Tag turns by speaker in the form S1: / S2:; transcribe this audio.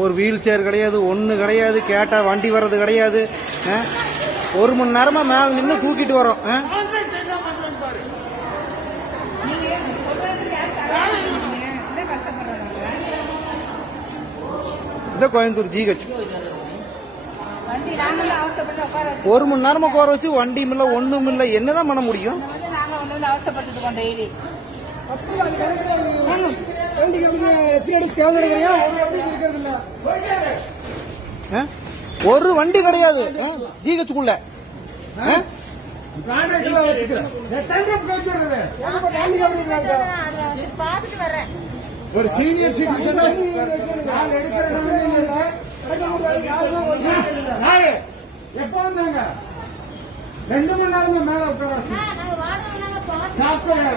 S1: ஒரு wheel chair கிடையாது ஒன்று கிடையாது கேட்டால் வண்டி வர்றது கிடையாது ஆ? ஒரு மணி நேரமாக மேலே நின்று தூக்கிட்டு வரோம் ஆ? இந்த கோயம்புத்தூர் ஜிஹெச்
S2: வண்டி நாங்களும் அவசரப்பட்டு உட்கார வச்சு
S1: ஒரு மணி நேரமா கோர வச்சு வண்டியும் இல்லை ஒன்றும் இல்லை. என்னதான் பண்ண முடியும்? ஒரு வண்டி கிடையாது. ஜிஹெச்சுக்குள்ள ஒரு சீனியர் சிட்டிசன்
S3: எப்போ வந்தாங்க? ரெண்டு மணி நேரம் மேல உட்கார
S2: நாங்க வாடகை